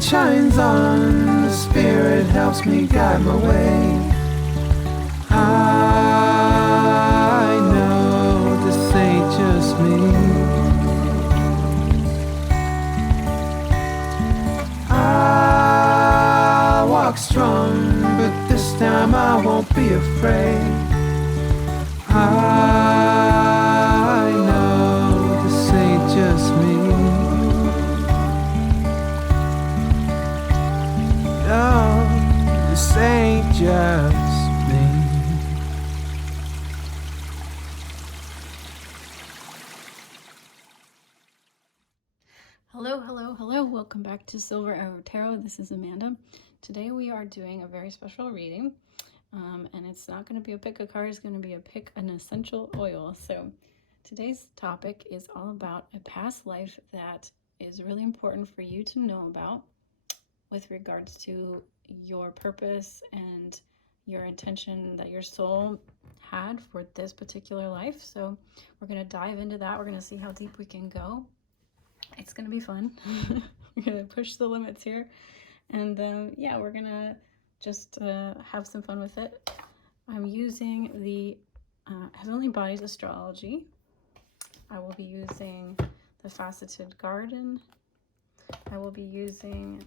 light shines on, the Spirit helps me guide my way. I know this ain't just me. I walk strong, but this time I won't be afraid. I know this ain't just me. No, this ain't just me. Hello, hello, hello. Welcome back to Silver Arrow Tarot. This is Amanda. Today we are doing a very special reading. And it's not going to be a pick a card, it's going to be a pick an essential oil. So today's topic is all about a past life that is really important for you to know about with regards to your purpose and your intention that your soul had for this particular life. So we're going to dive into that. We're going to see how deep we can go. It's going to be fun. We're going to push the limits here. And yeah, we're going to just have some fun with it. I'm using the Heavenly Bodies Astrology. I will be using the Faceted Garden. I will be using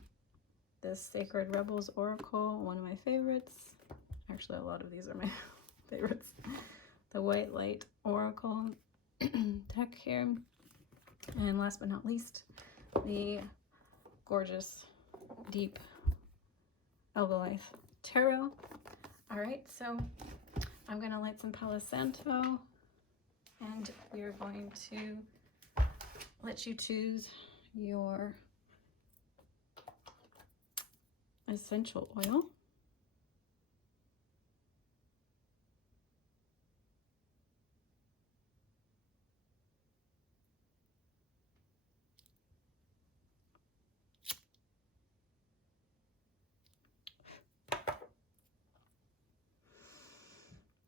the Sacred Rebels Oracle, one of my favorites. Actually, a lot of these are my favorites. The White Light Oracle deck here. And last but not least, the gorgeous, deep Goliath Tarot. All right, so I'm going to light some Palo Santo, and we are going to let you choose your essential oil.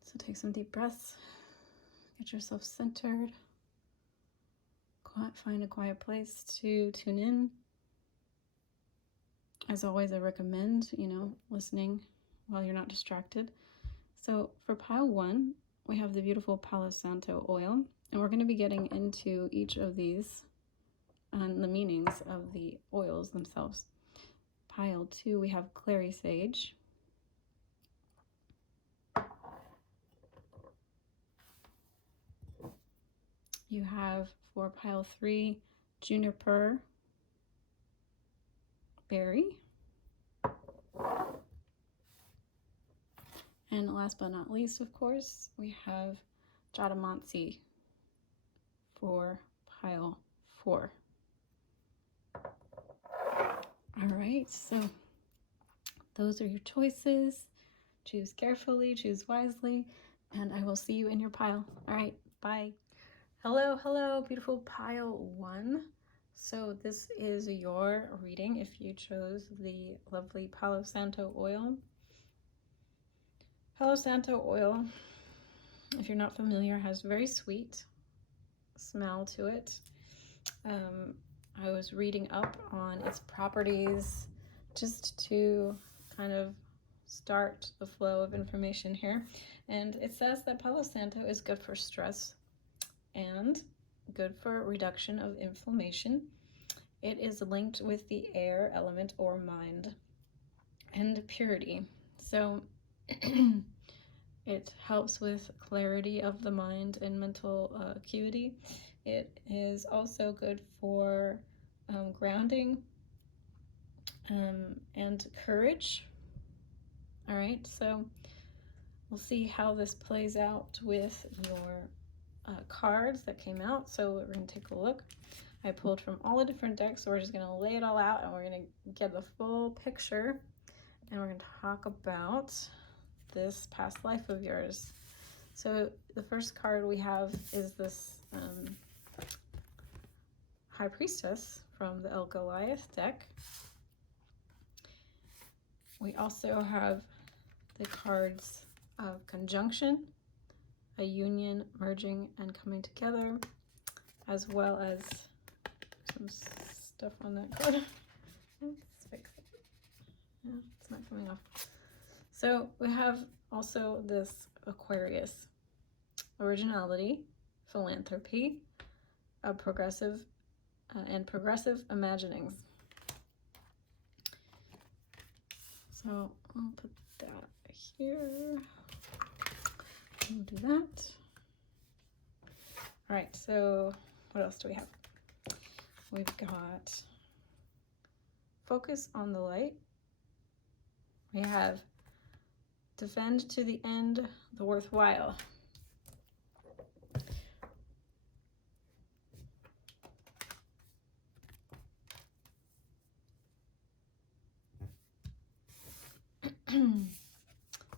So take some deep breaths, get yourself centered, find a quiet place to tune in. As always, I recommend, listening while you're not distracted. So for pile 1, we have the beautiful Palo Santo oil, and we're going to be getting into each of these and the meanings of the oils themselves. Pile 2, we have Clary Sage. You have, for pile 3, Juniper Berry. And last but not least, of course, we have Jatamansi for pile 4. All right, so those are your choices. Choose carefully, choose wisely, and I will see you in your pile. All right, bye. Hello, hello, beautiful pile 1. So this is your reading if you chose the lovely Palo Santo oil. Palo Santo oil, if you're not familiar, has very sweet smell to it. I was reading up on its properties just to kind of start the flow of information here. And it says that Palo Santo is good for stress and good for reduction of inflammation. It is linked with the air element or mind and purity. So it helps with clarity of the mind and mental acuity. It is also good for grounding and courage. All right, so we'll see how this plays out with your cards that came out. So we're going to take a look. I pulled from all the different decks, so we're just going to lay it all out and we're going to get the full picture, and we're going to talk about this past life of yours. So the first card we have is this High Priestess from the Goliath deck. We also have the cards of Conjunction, a union, merging, and coming together, as well as some stuff on that card. Let's fix Yeah, it's not coming off. So we have also this Aquarius, originality, philanthropy, progressive and progressive imaginings. So I'll put that here. We'll do that. All right, so what else do we have? We've got focus on the light. We have defend to the end the worthwhile.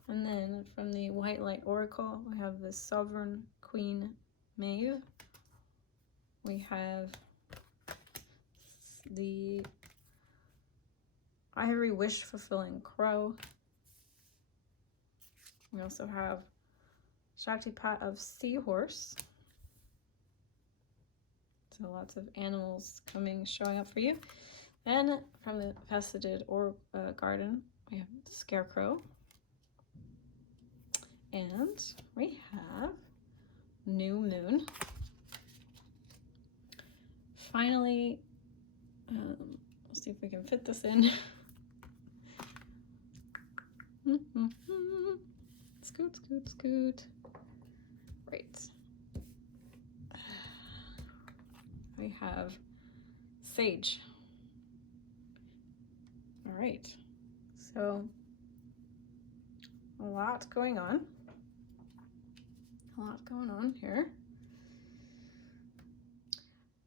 And then from the White Light Oracle, we have the Sovereign Queen Maeve. We have the Ivory Wish Fulfilling Crow. We also have Shaktipat of Seahorse. So lots of animals showing up for you. Then from the Faceted Garden, we have the Scarecrow. And we have New Moon. Finally, let's see if we can fit this in. Scoot, scoot, scoot. Right. We have Sage. All right. So a lot going on. A lot going on here.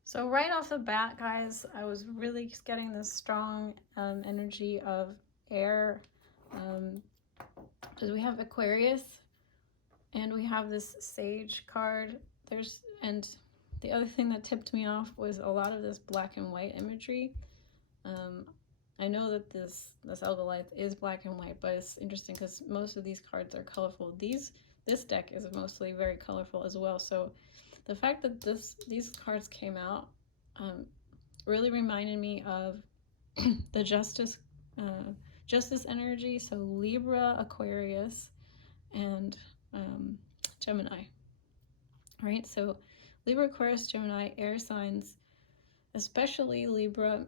So right off the bat, guys, I was really getting this strong energy of air, because we have Aquarius and we have this Sage card. And the other thing that tipped me off was a lot of this black and white imagery. I know that this Goliath is black and white, but it's interesting because most of these cards are colorful. This deck is mostly very colorful as well. So the fact that these cards came out really reminded me of the justice energy. So Libra, Aquarius, and Gemini. Right? So Libra, Aquarius, Gemini, air signs, especially Libra.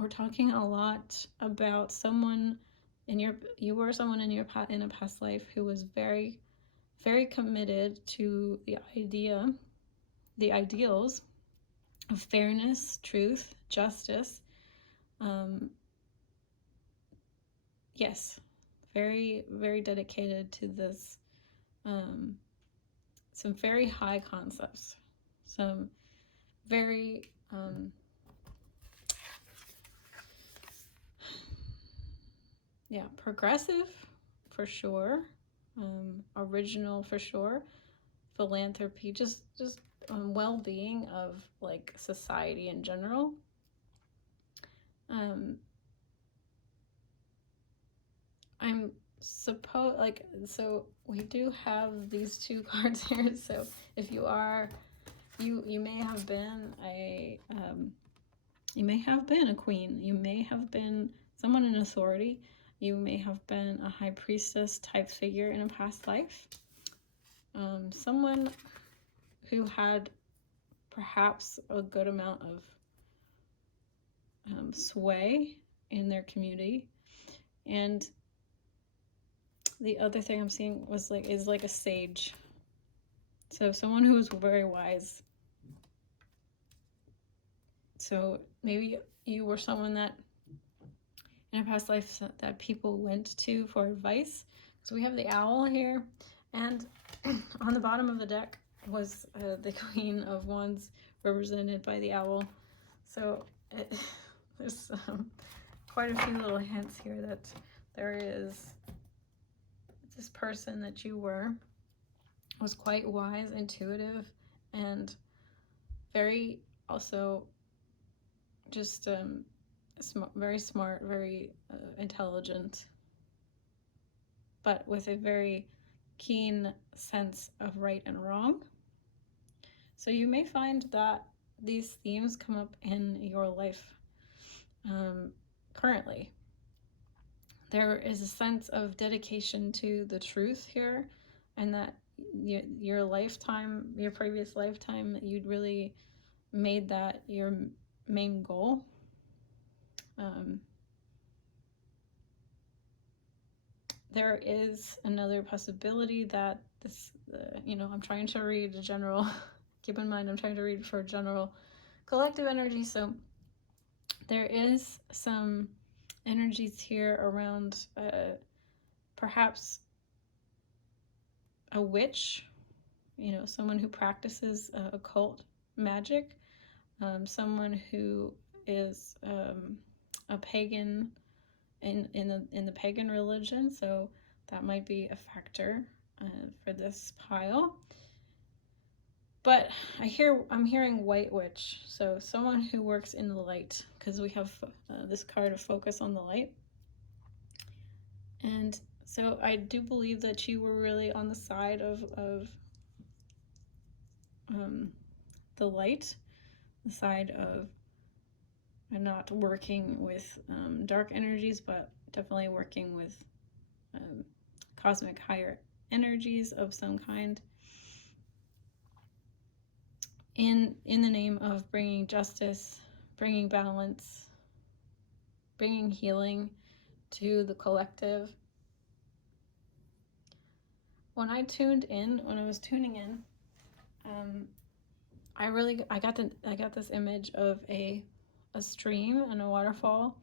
We're talking a lot about someone you were someone in a past life who was very, very committed to the ideals of fairness, truth, justice. Yes, very, very dedicated to this. Some very high concepts, some very progressive for sure, original for sure, philanthropy, just well-being of like society in general. So we do have these two cards here. So if you are, you may have been a queen. You may have been someone in authority. You may have been a high priestess type figure in a past life. Someone who had perhaps a good amount of sway in their community. And the other thing I'm seeing is like a sage. So someone who is very wise. So maybe you were someone that in a past life that people went to for advice. So we have the owl here, and on the bottom of the deck was the Queen of Wands, represented by the owl. So there's quite a few little hints here that there is this person that you was quite wise, intuitive, and very also just very smart, very intelligent, but with a very keen sense of right and wrong. So you may find that these themes come up in your life currently. there is a sense of dedication to the truth here, and that your lifetime, your previous lifetime, you'd really made that your main goal. There is another possibility that this, I'm trying to read a general, keep in mind I'm trying to read for general collective energy, so there is some energies here around perhaps a witch, someone who practices occult magic, someone who is a pagan in the pagan religion, so that might be a factor for this pile. But I'm hearing white witch, so someone who works in the light, because we have this card of focus on the light. And so I do believe that you were really on the side of the light, the side of not working with dark energies, but definitely working with cosmic higher energies of some kind, in the name of bringing justice, bringing balance, bringing healing to the collective. When I was tuning in, I got this image of a stream and a waterfall,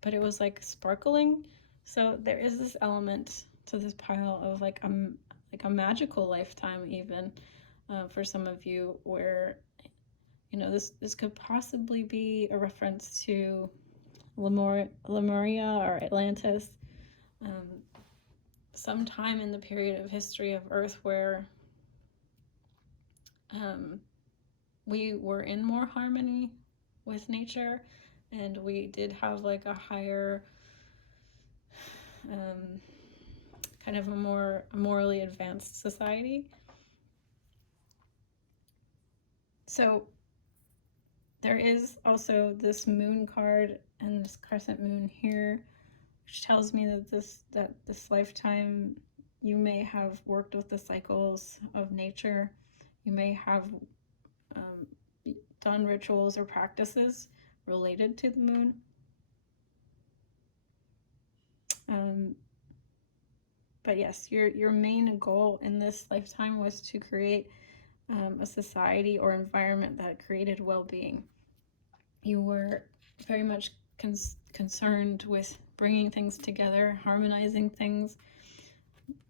but it was like sparkling. So there is this element to this pile of like a magical lifetime, even for some of you, where this could possibly be a reference to Lemuria or Atlantis, sometime in the period of history of Earth where we were in more harmony with nature, and we did have like a higher kind of a more morally advanced society. So there is also this moon card and this crescent moon here, which tells me that this lifetime you may have worked with the cycles of nature. You may have done rituals or practices related to the moon. But yes, your main goal in this lifetime was to create a society or environment that created well-being. You were very much concerned with bringing things together, harmonizing things.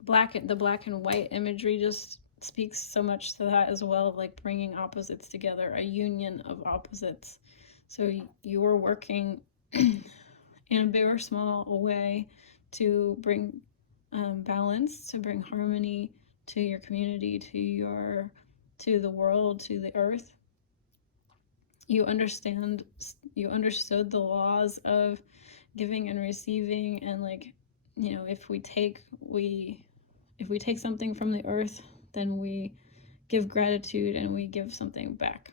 The black and white imagery just speaks so much to that as well, of like bringing opposites together, a union of opposites. So you were working in a big or small way to bring balance, to bring harmony to your community, to the world, to the earth. You understood the laws of giving and receiving, and like, if we take something from the earth, then we give gratitude and we give something back.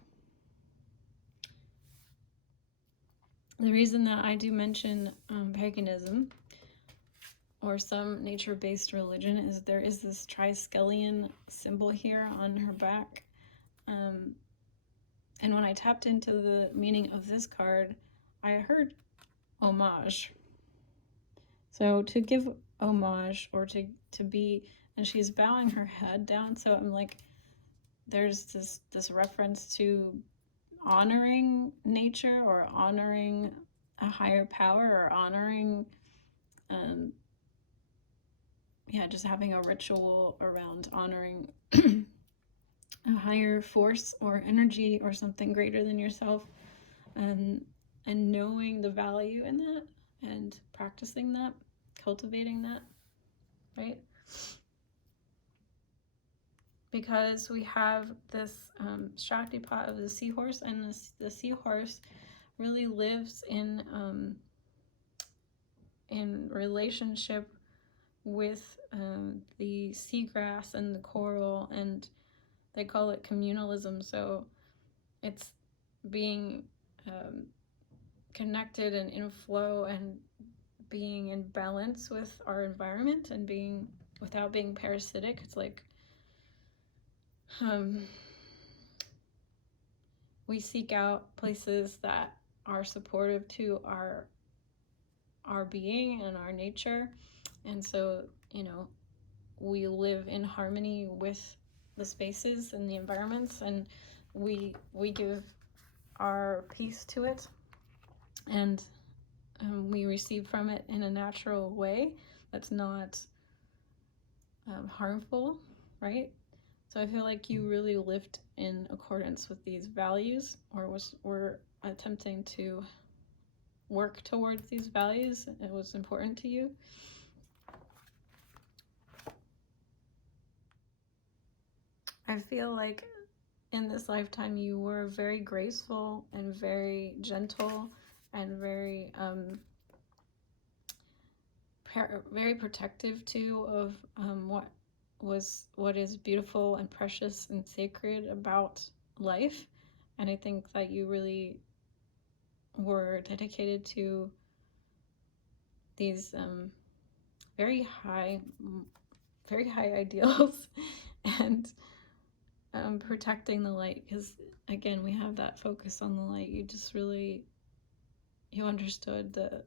The reason that I do mention paganism or some nature-based religion is there is this triskelion symbol here on her back. And when I tapped into the meaning of this card, I heard homage. So to give homage, or to be, and she's bowing her head down, so I'm like, there's this reference to honoring nature, or honoring a higher power, or honoring just having a ritual around honoring a higher force or energy or something greater than yourself, and knowing the value in that and practicing that, cultivating that, right? Because we have this Shaktipat of the seahorse, and the seahorse really lives in relationship with the seagrass and the coral, and they call it communalism. So it's being connected and in flow and being in balance with our environment and being without being parasitic. It's like we seek out places that are supportive to our being and our nature, and so, you know, we live in harmony with the spaces and the environments, and we give our piece to it, and we receive from it in a natural way that's not harmful, right? So I feel like you really lived in accordance with these values, or were attempting to work towards these values. It was important to you. I feel like in this lifetime you were very graceful and very gentle and very very protective too of what is beautiful and precious and sacred about life. And I think that you really were dedicated to these very high ideals and protecting the light, because again, we have that focus on the light. You just really, you understood the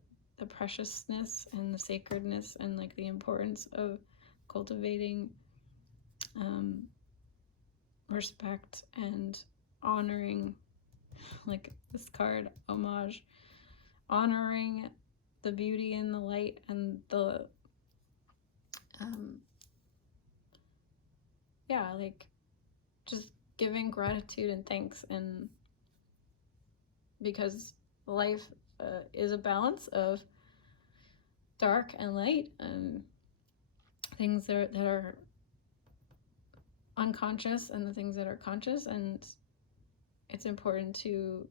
preciousness and the sacredness and like the importance of cultivating respect and honoring, like this card, homage, honoring the beauty and the light and the yeah, like just giving gratitude and thanks, and because life is a balance of dark and light, and things that are unconscious and the things that are conscious, and it's important to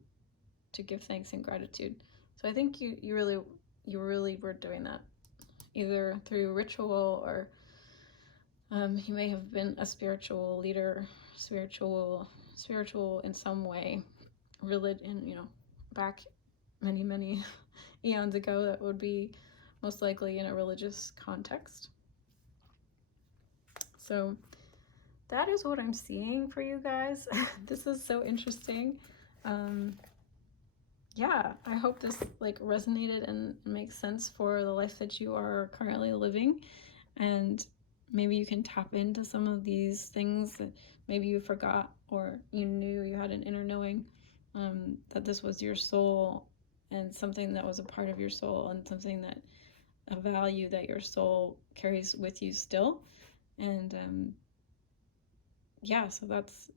give thanks and gratitude. So I think you really were doing that, either through ritual, or you may have been a spiritual leader, spiritual in some way, religion, you know, back many eons ago. That would be most likely in a religious context. So that is what I'm seeing for you guys. This is so interesting. Yeah, I hope this like resonated and makes sense for the life that you are currently living, and maybe you can tap into some of these things that maybe you forgot, or you knew, you had an inner knowing that this was your soul, and something that was a part of your soul, and something that a value that your soul carries with you still. And yeah, so that's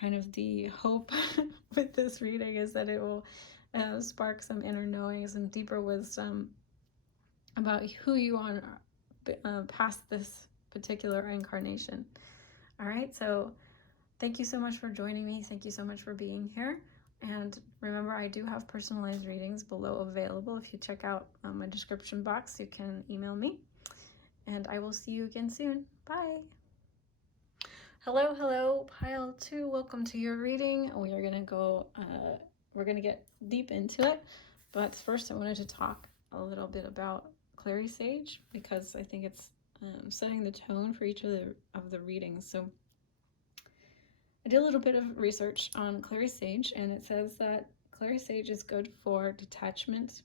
kind of the hope with this reading, is that it will spark some inner knowing, some deeper wisdom about who you are past this particular incarnation. All right, so thank you so much for joining me. Thank you so much for being here. And remember, I do have personalized readings below available. If you check out my description box, you can email me. And I will see you again soon. Bye. Hello, pile 2. Welcome to your reading. We are going to go, we're going to get deep into it. But first, I wanted to talk a little bit about Clary Sage, because I think it's setting the tone for each of the readings. So I did a little bit of research on Clary Sage, and it says that Clary Sage is good for detachment,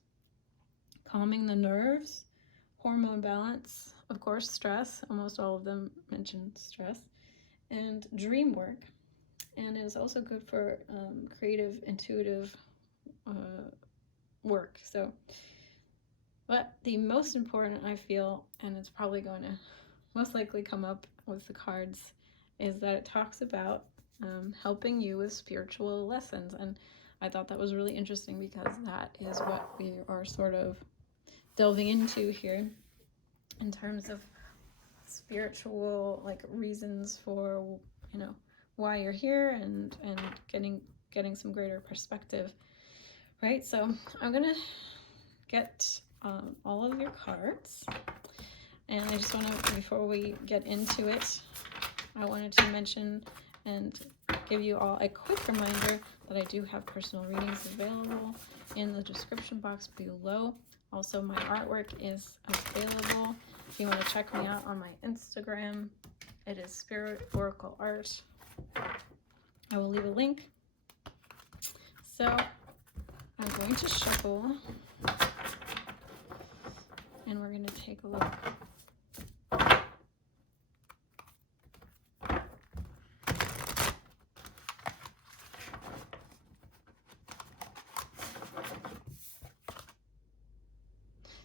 calming the nerves, hormone balance, of course, stress. Almost all of them mention stress, and dream work. And it is also good for creative, intuitive work. So, but the most important, I feel, and it's probably going to most likely come up with the cards, is that it talks about helping you with spiritual lessons. And I thought that was really interesting, because that is what we are sort of delving into here, in terms of spiritual like reasons for, you know, why you're here, and getting some greater perspective, right? So I'm gonna get all of your cards, and I just want to, before we get into it, I wanted to mention and give you all a quick reminder that I do have personal readings available in the description box below. Also, my artwork is available. If you want to check me out on my Instagram, it is Spirit Oracle Art. I will leave a link. So I'm going to shuffle, and we're going to take a look.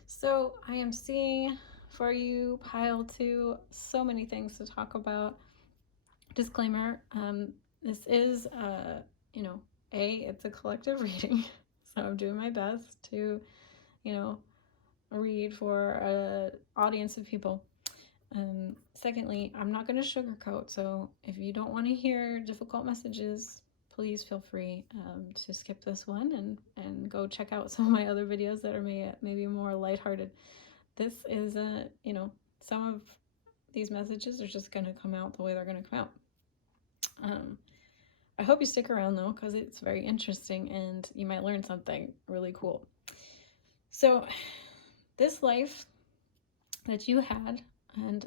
So I am seeing for you, pile 2, so many things to talk about. Disclaimer, this is, you know, it's a collective reading, so I'm doing my best to, you know, read for an audience of people. Secondly, I'm not going to sugarcoat, so if you don't want to hear difficult messages, please feel free to skip this one and go check out some of my other videos that are maybe more lighthearted. This is you know, some of these messages are just going to come out the way they're going to come out. I hope you stick around though, because it's very interesting and you might learn something really cool. So this life that you had, and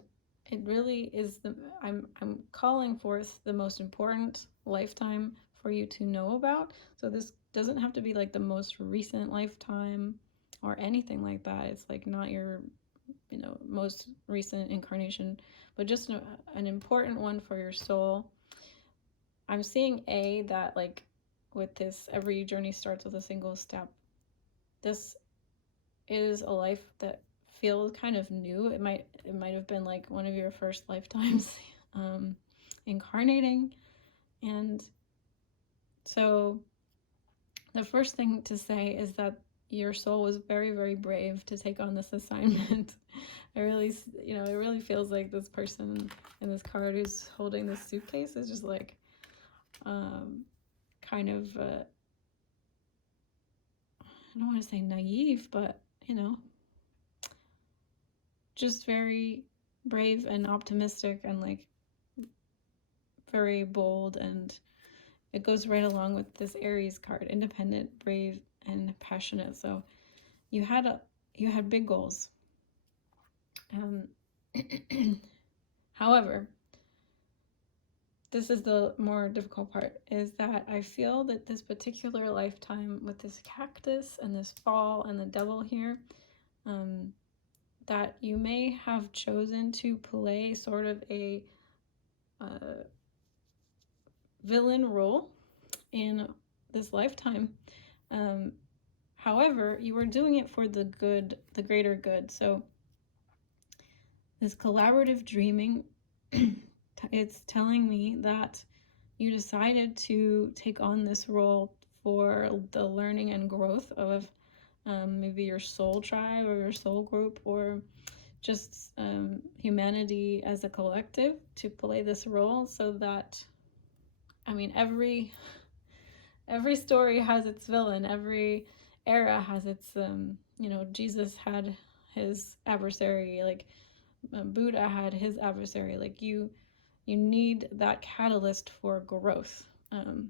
it really is I'm calling forth the most important lifetime for you to know about. So this doesn't have to be like the most recent lifetime or anything like that. It's like not your, you know, most recent incarnation, but just an important one for your soul. I'm seeing that like with this, every journey starts with a single step. This is a life that feels kind of new. It might have been like one of your first lifetimes incarnating. And so the first thing to say is that your soul was very, very brave to take on this assignment. It really feels like this person in this card who's holding this suitcase is just like kind of I don't want to say naive, but you know, just very brave and optimistic and like very bold, and it goes right along with this Aries card, independent, brave, and passionate. So you had big goals. However, this is the more difficult part, is that I feel that this particular lifetime with this cactus and this fall and the devil here, that you may have chosen to play sort of a villain role in this lifetime. However, you were doing it for the good, the greater good. So this collaborative dreaming, it's telling me that you decided to take on this role for the learning and growth of maybe your soul tribe or your soul group, or just humanity as a collective, to play this role. So that, I mean, every story has its villain, every era has its you know, Jesus had his adversary, like Buddha had his adversary. Like you need that catalyst for growth.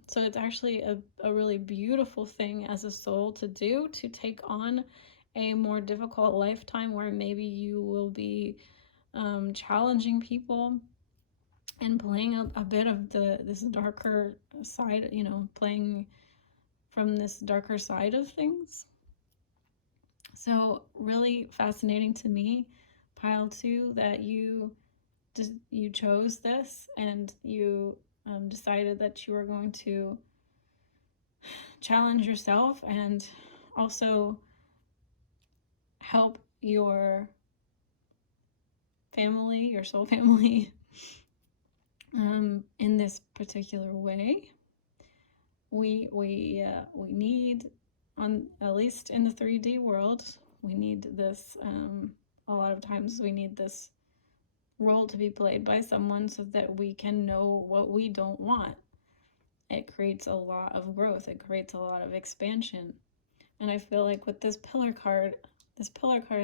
So it's actually a really beautiful thing as a soul to do, to take on a more difficult lifetime where maybe you will be challenging people and playing a bit of this darker side, you know, playing from this darker side of things. So really fascinating to me, pile 2, that you chose this, and you decided that you were going to challenge yourself and also help your family, your soul family, in this particular way. We need, on at least in the 3D world, we need this. A lot of times we need this role to be played by someone so that we can know what we don't want. It creates a lot of growth. It creates a lot of expansion. And I feel like with this pillar card is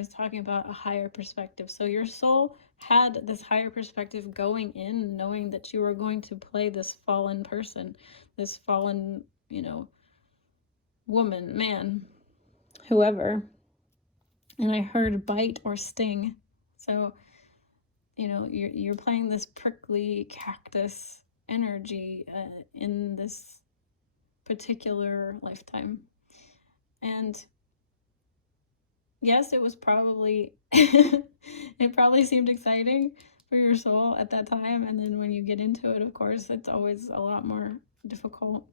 talking about a higher perspective. So your soul had this higher perspective going in, knowing that you were going to play this fallen person, this fallen, you know, woman, man, whoever. and I heard bite or sting. So, you know, you're playing this prickly cactus energy in this particular lifetime. And yes, it was probably, it probably seemed exciting for your soul at that time. And then when you get into it, of course, it's always a lot more difficult.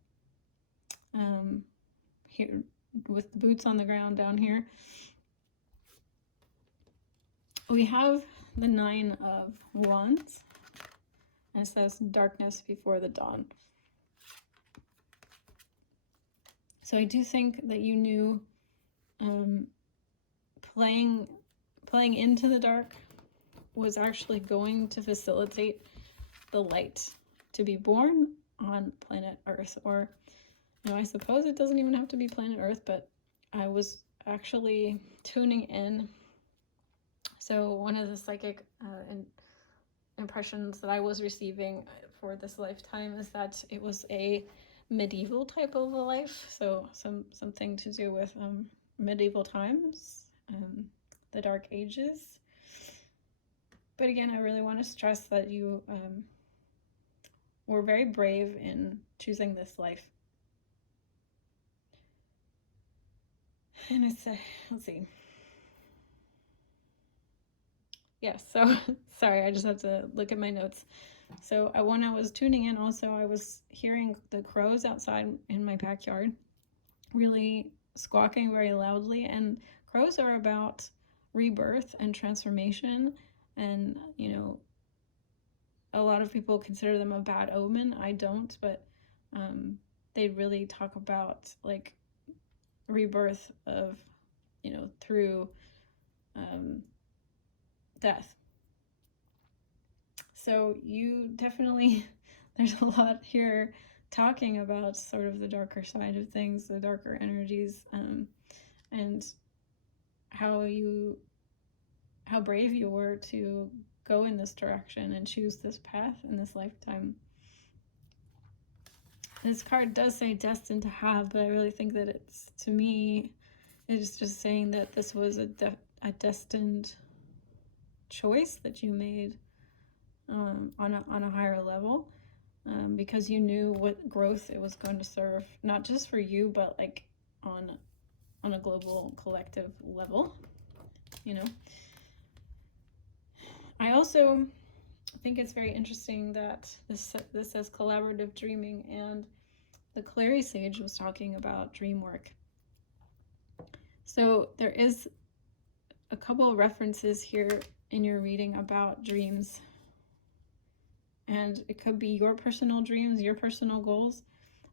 Here with the boots on the ground down here, we have the 9 of Wands, and it says darkness before the dawn. So I do think that you knew playing into the dark was actually going to facilitate the light to be born on planet Earth. Or, you know, I suppose it doesn't even have to be planet Earth, but I was actually tuning in. So one of the psychic impressions that I was receiving for this lifetime is that it was a medieval type of a life. So something to do with medieval times, the Dark Ages. But again, I really want to stress that you were very brave in choosing this life. And it's, let's see. Yes, so sorry, I just have to look at my notes. So when I was tuning in also, I was hearing the crows outside in my backyard really squawking very loudly. And crows are about rebirth and transformation. And, you know, a lot of people consider them a bad omen. I don't, but they really talk about like rebirth of, you know, through death. So you definitely, there's a lot here talking about sort of the darker side of things, the darker energies, and how brave you were to go in this direction and choose this path in this lifetime. This card does say destined to have, but I really think that it's, to me, it's just saying that this was a destined choice that you made on a higher level, because you knew what growth it was going to serve, not just for you, but like on a global collective level, you know. I also think it's very interesting that this says collaborative dreaming, and the Clary Sage was talking about dream work. So there is a couple of references here in your reading about dreams. And it could be your personal dreams, your personal goals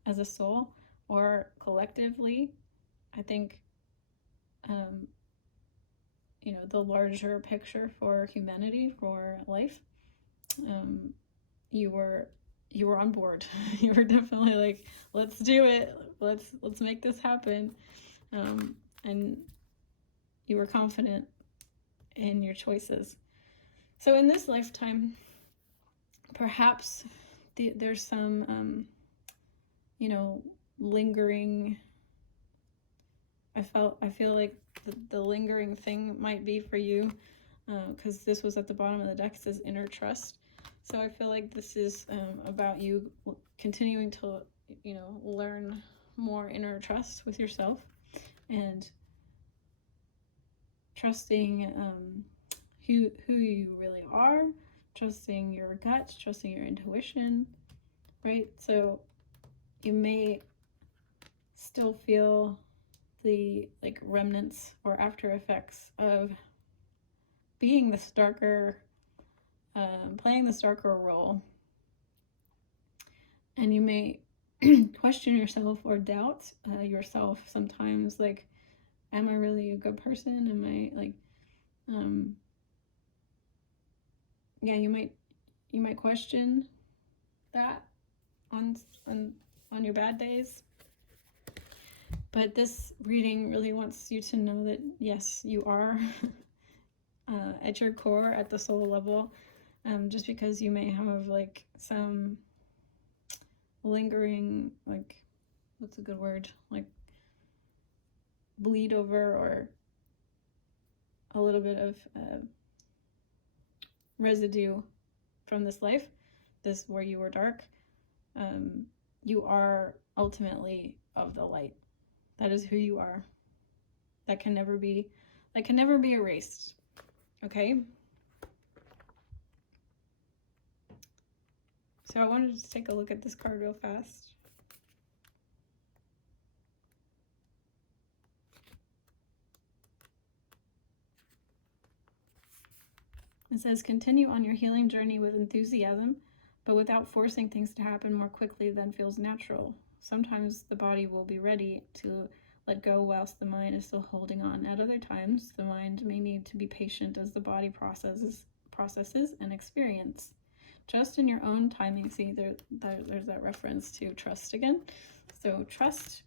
as a soul, or collectively. I think, you know, the larger picture for humanity, for life. You were on board. You were definitely like, let's do it. Let's make this happen. And you were confident in your choices. So in this lifetime, perhaps there's some, you know, lingering. I feel like the lingering thing might be for you, because this was at the bottom of the deck. It says inner trust. So I feel like this is about you continuing to, you know, learn more inner trust with yourself, and trusting who you really are, trusting your gut, trusting your intuition, right? So you may still feel the like remnants or after effects of being this darker, playing this darker role, and you may question yourself or doubt yourself sometimes, like, am I really a good person? Am I like, yeah, you might question that on your bad days. But this reading really wants you to know that yes, you are at your core, at the soul level, just because you may have like some lingering, like, what's a good word, like bleed over, or a little bit of residue from this life, this where you were dark, you are ultimately of the light. That is who you are. That can never be erased. Okay? So I wanted to just take a look at this card real fast. It says, continue on your healing journey with enthusiasm, but without forcing things to happen more quickly than feels natural. Sometimes the body will be ready to let go whilst the mind is still holding on. At other times, the mind may need to be patient as the body processes and experience. Trust in your own timing. See, there's that reference to trust again. So trust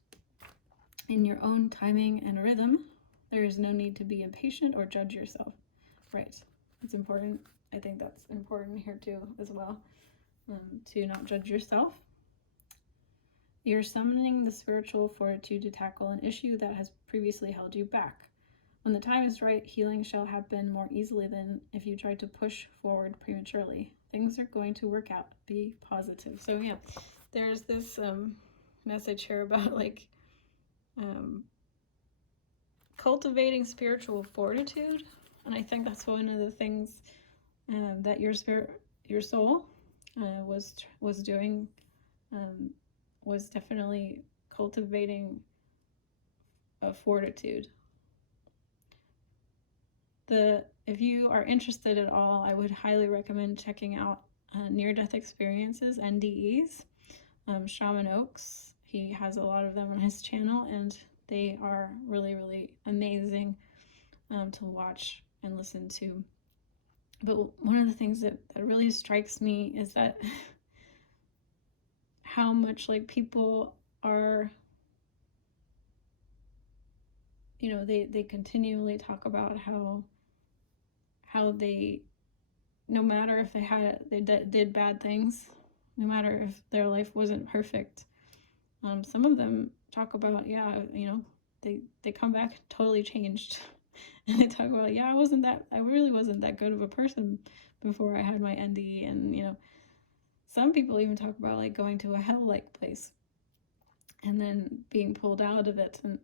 in your own timing and rhythm. There is no need to be impatient or judge yourself. Right. It's important. I think that's important here too as well, to not judge yourself. You're summoning the spiritual fortitude to tackle an issue that has previously held you back. When the time is right, healing shall happen more easily than if you try to push forward prematurely. Things are going to work out. Be positive. So yeah, there's this message here about like cultivating spiritual fortitude. And I think that's one of the things that your soul was doing, was definitely cultivating a fortitude. If you are interested at all, I would highly recommend checking out near-death experiences, NDEs. Shaman Oaks, he has a lot of them on his channel, and they are really, really amazing to watch and listen to. But one of the things that really strikes me is that how much like people are, you know, they continually talk about how they, no matter if they did bad things, no matter if their life wasn't perfect, some of them talk about, yeah, you know, they come back totally changed. And they talk about, yeah, I really wasn't that good of a person before I had my NDE. And, you know, some people even talk about like going to a hell-like place and then being pulled out of it. And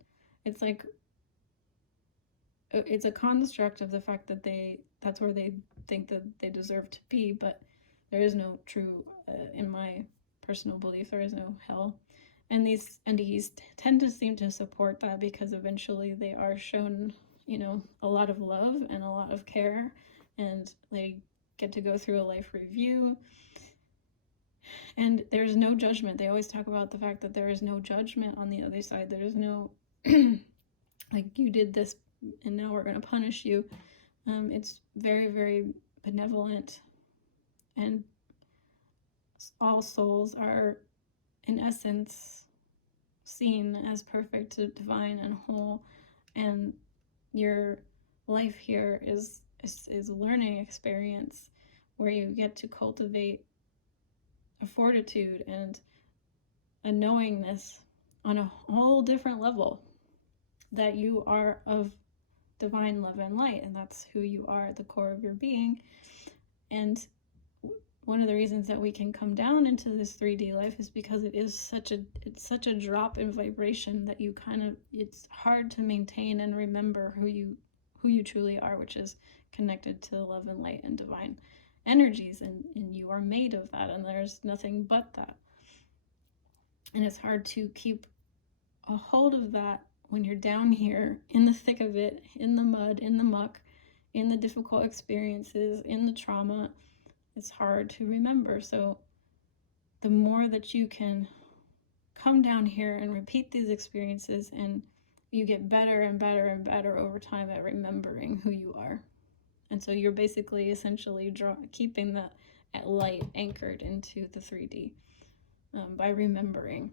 it's like, it's a construct of the fact that that's where they think that they deserve to be, but there is no true, in my personal belief, there is no hell. And these NDEs tend to seem to support that, because eventually they are shown, you know, a lot of love and a lot of care, and they get to go through a life review, and there's no judgment. They always talk about the fact that there is no judgment on the other side. There is no like, you did this and now we're going to punish you. It's very, very benevolent, and all souls are in essence seen as perfect, divine, and whole, and your life here is a learning experience where you get to cultivate a fortitude and a knowingness on a whole different level, that you are of divine love and light, and that's who you are at the core of your being. And one of the reasons that we can come down into this 3D life is because it's such a drop in vibration that you it's hard to maintain and remember who you truly are, which is connected to love and light and divine energies, and you are made of that, and there's nothing but that. And it's hard to keep a hold of that when you're down here in the thick of it, in the mud, in the muck, in the difficult experiences, in the trauma. It's hard to remember. So the more that you can come down here and repeat these experiences, and you get better and better and better over time at remembering who you are. And so you're basically essentially keeping that light anchored into the 3D by remembering.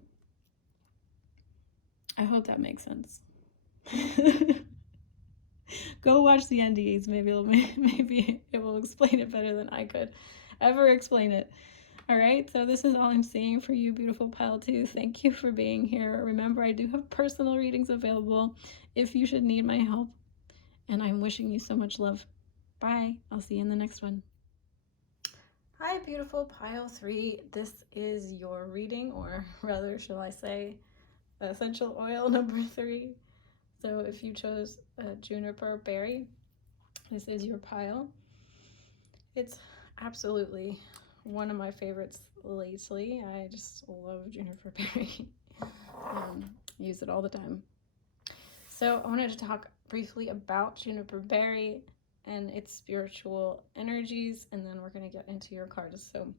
I hope that makes sense. Go watch the NDEs. Maybe it will explain it better than I could ever explain it. All right, so this is all I'm seeing for you, beautiful pile 2. Thank you for being here. Remember, I do have personal readings available if you should need my help. And I'm wishing you so much love. Bye. I'll see you in the next one. Hi, beautiful pile 3. This is your reading, or rather, shall I say, essential oil number 3. So if you chose Juniper Berry, this is your pile. It's absolutely one of my favorites lately. I just love Juniper Berry. Use it all the time. So I wanted to talk briefly about Juniper Berry and its spiritual energies, and then we're going to get into your cards. So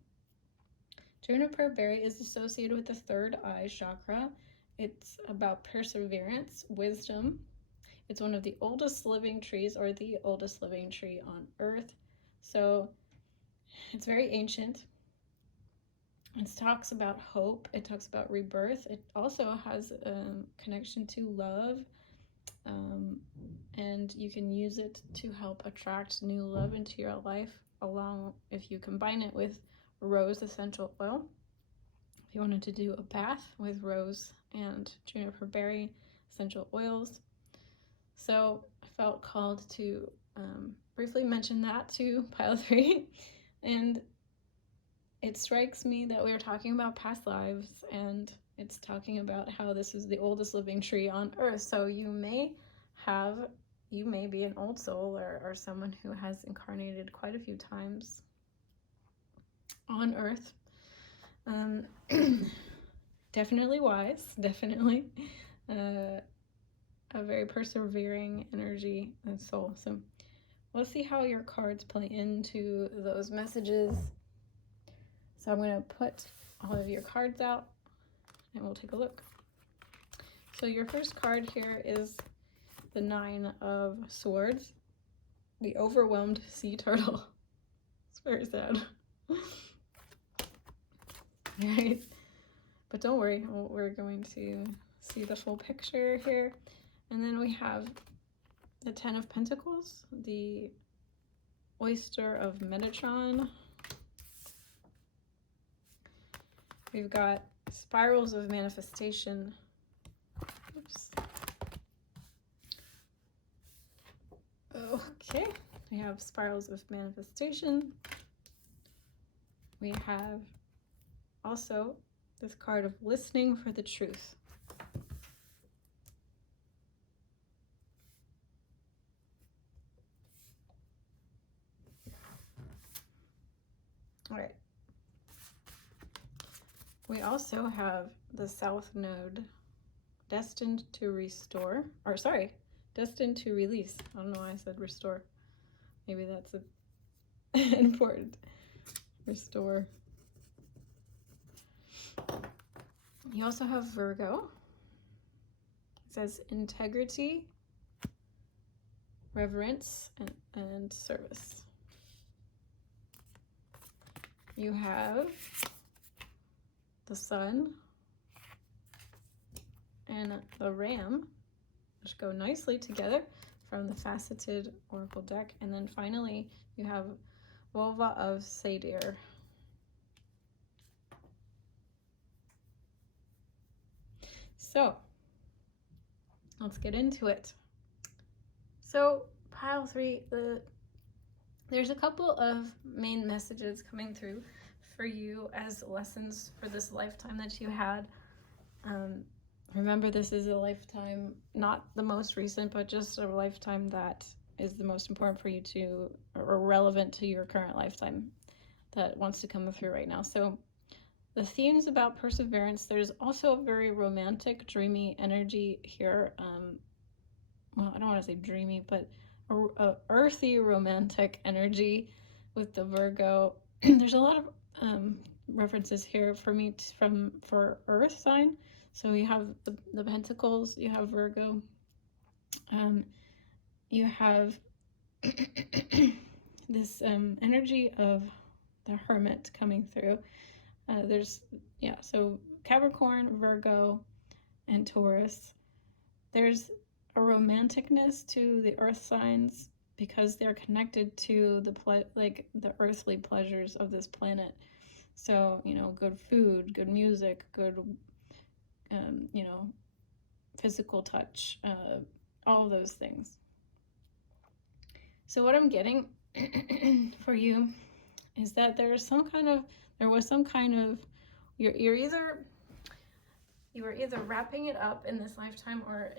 Juniper Berry is associated with the third eye chakra. It's about perseverance, wisdom. It's one of the oldest living trees, or the oldest living tree on Earth. So it's very ancient. It talks about hope. It talks about rebirth. It also has a connection to love. And you can use it to help attract new love into your life, along if you combine it with rose essential oil. If you wanted to do a bath with rose and Juniper Berry essential oils. So I felt called to briefly mention that to pile 3. And it strikes me that we are talking about past lives, and it's talking about how this is the oldest living tree on Earth. So you may be an old soul, or someone who has incarnated quite a few times on Earth. Definitely wise, definitely a very persevering energy and soul. So let's see how your cards play into those messages. So I'm going to put all of your cards out and we'll take a look. So your first card here is the 9 of Swords, the overwhelmed sea turtle. It's very sad. Right? But don't worry, we're going to see the full picture here. And then we have the 10 of Pentacles, the oyster of Metatron. We've got spirals of manifestation. Oops. Okay, we have spirals of manifestation. We have also this card of listening for the truth. All right. We also have the South Node, destined to restore, or sorry, destined to release. I don't know why I said restore. Maybe that's important. Restore. You also have Virgo. It says integrity, reverence, and service. You have the Sun and the Ram, which go nicely together from the Faceted Oracle deck. And then finally, you have Vulva of Sadir. So let's get into it. So pile 3, there's a couple of main messages coming through for you as lessons for this lifetime that you had. Remember, this is a lifetime, not the most recent, but just a lifetime that is the most important for you to, or relevant to your current lifetime that wants to come through right now. So the themes about perseverance, there's also a very romantic, dreamy energy here. Well, I don't want to say dreamy, but a earthy, romantic energy with the Virgo. There's a lot of references here for me for Earth sign. So you have the Pentacles, you have Virgo, you have this energy of the Hermit coming through. So Capricorn, Virgo, and Taurus. There's a romanticness to the earth signs because they're connected to the earthly pleasures of this planet. So, good food, good music, good, physical touch, all of those things. So what I'm getting for you is that there was some kind of you were either wrapping it up in this lifetime, or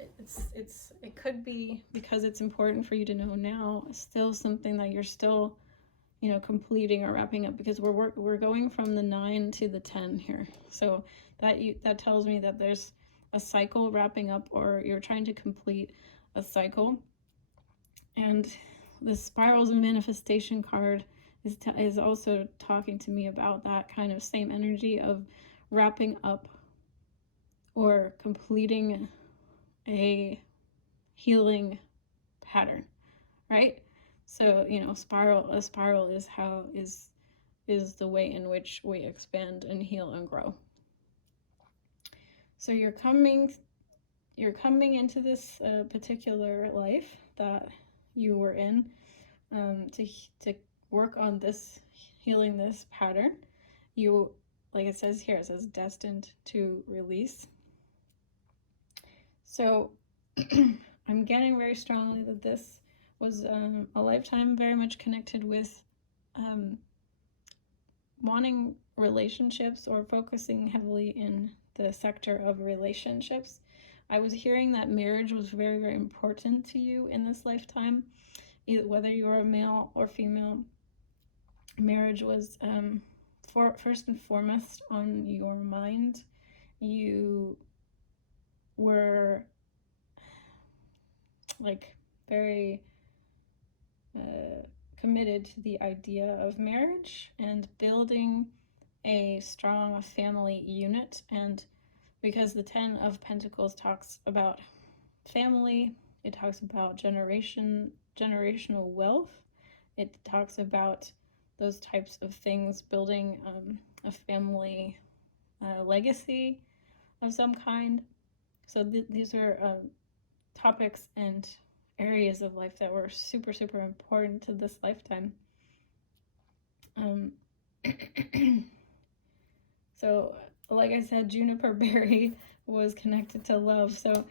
it could be, because it's important for you to know now, still something that you're still, you know, completing or wrapping up, because we're going from the 9 to the 10 here. So that tells me that there's a cycle wrapping up, or you're trying to complete a cycle. And the Spirals of Manifestation card is also talking to me about that kind of same energy of wrapping up or completing a healing pattern, right? So, you know, a spiral is the way in which we expand and heal and grow. So you're coming into this particular life that you were in, to work on this, healing this pattern. You, like it says here, it says destined to release. So I'm getting very strongly that this was a lifetime very much connected with wanting relationships, or focusing heavily in the sector of relationships. I was hearing that marriage was very, very important to you in this lifetime. Whether you were a male or female, marriage was first and foremost on your mind. You were like very committed to the idea of marriage and building a strong family unit. And because the 10 of Pentacles talks about family, it talks about generational wealth, it talks about those types of things, building a family legacy of some kind. So these are topics and areas of life that were super, super important to this lifetime. So, like I said, Juniper Berry was connected to love. So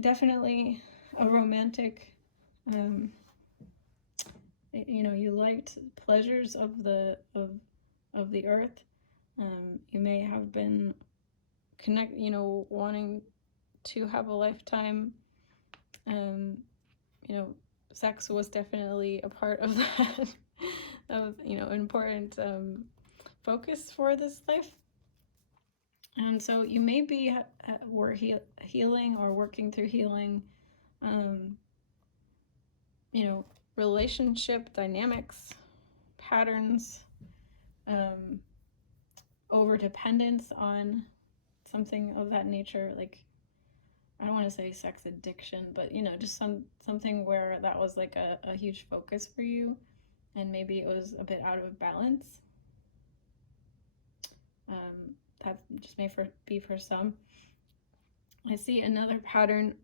definitely a romantic, you know, you liked pleasures of the earth. You may have been wanting to have a lifetime. You know, sex was definitely a part of that, of, you know, important focus for this life. And so you may be healing or working through healing, you know, relationship dynamics, patterns, over dependence on something of that nature. Like, I don't want to say sex addiction, but, you know, just something where that was like a huge focus for you, and maybe it was a bit out of balance. That just may be for some. I see another pattern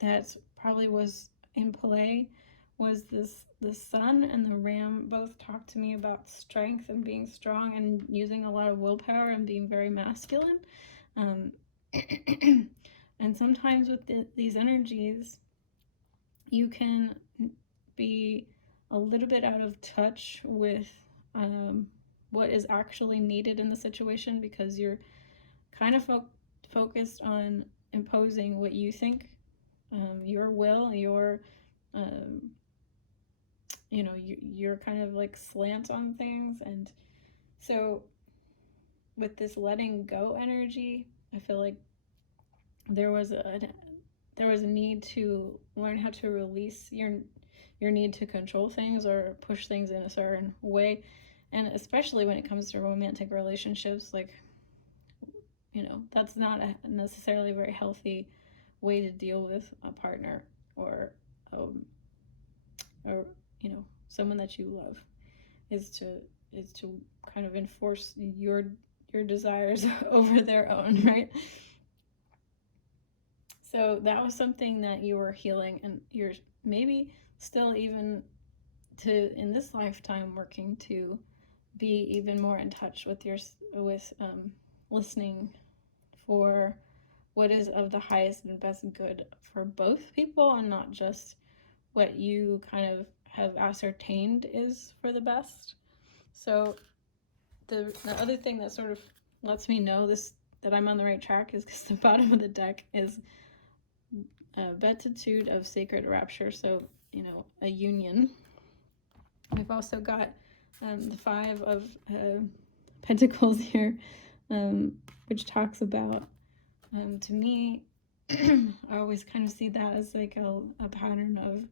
that probably was in play was the sun and the ram both talk to me about strength and being strong and using a lot of willpower and being very masculine. And sometimes with these energies, you can be a little bit out of touch with what is actually needed in the situation, because you're kind of focused on imposing what you think, your will, your you know, you're kind of like slant on things. And so with this letting go energy, I feel like there was a need to learn how to release your need to control things or push things in a certain way. And especially when it comes to romantic relationships, like, you know, that's not necessarily a very healthy way to deal with a partner, or you know, someone that you love, is to kind of enforce your desires over their own, right? So that was something that you were healing, and you're maybe still even in this lifetime working to be even more in touch with listening for what is of the highest and best good for both people, and not just what you kind of have ascertained is for the best. So the other thing that sort of lets me know that I'm on the right track is because the bottom of the deck is a beatitude of sacred rapture, so a union. We've also got the 5 of Pentacles here, which talks about, to me, I always kind of see that as like a pattern of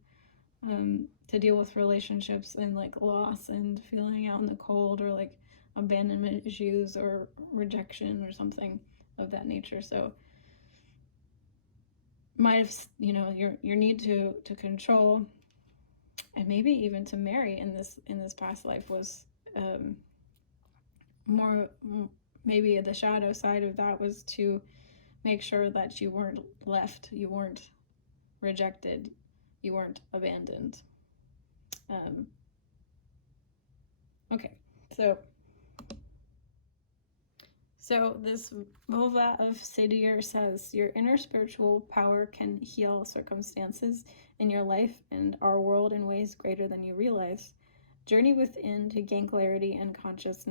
to deal with relationships and like loss and feeling out in the cold, or like abandonment issues or rejection or something of that nature. So might have, your need to control and maybe even to marry in this past life was more, maybe the shadow side of that was to make sure that you weren't left, you weren't rejected, you weren't abandoned. Okay, so this Vova of Sadir says, your inner spiritual power can heal circumstances in your life and our world in ways greater than you realize. Journey within to gain clarity and conscious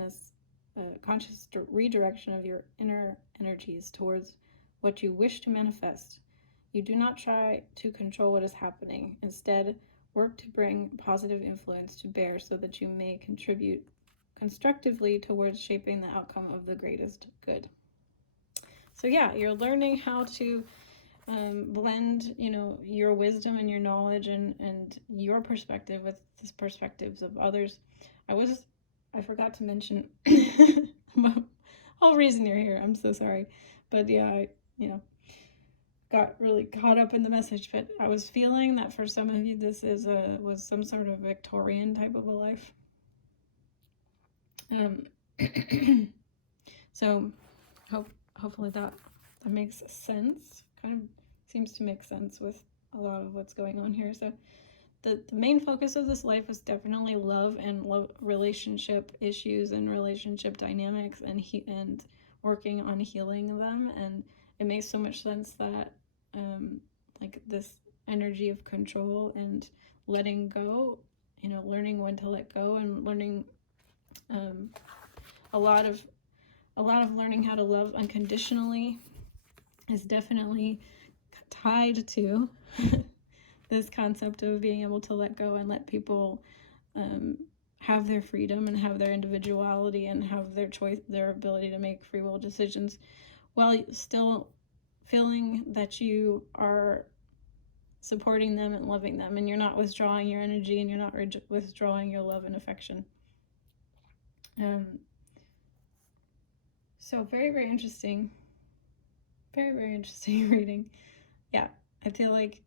redirection of your inner energies towards what you wish to manifest. You do not try to control what is happening. Instead, work to bring positive influence to bear so that you may contribute constructively towards shaping the outcome of the greatest good. So yeah, you're learning how to blend, your wisdom and your knowledge and your perspective with the perspectives of others. I forgot to mention, whole reason you're here, I'm so sorry. But yeah, I, got really caught up in the message, but I was feeling that for some of you, this was some sort of Victorian type of a life. So hopefully that makes sense. Kind of seems to make sense with a lot of what's going on here. So the main focus of this life is definitely love and relationship issues and relationship dynamics and working on healing them. And it makes so much sense that like this energy of control and letting go, learning when to let go and learning a lot of learning how to love unconditionally is definitely tied to this concept of being able to let go and let people have their freedom and have their individuality and have their choice, their ability to make free will decisions, while still feeling that you are supporting them and loving them, and you're not withdrawing your energy and you're not withdrawing your love and affection. So very, very interesting. Very, very interesting reading. Yeah, I feel like